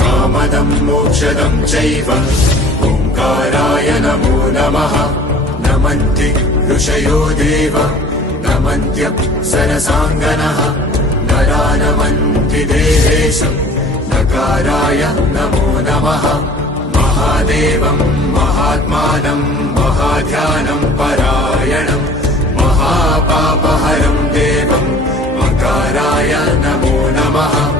कामदं मोक्षदं चैव ओङ्काराय नमो नमः। नमन्ति ऋषयो देव नमन्त्यप्सरसाङ्गनः नरा नमन्ति देवेशं नकाराय नमो नमः। महादेवं महात्मानं महाध्यानं परायणं महापापहरं देवं मकाराय नमो नमः।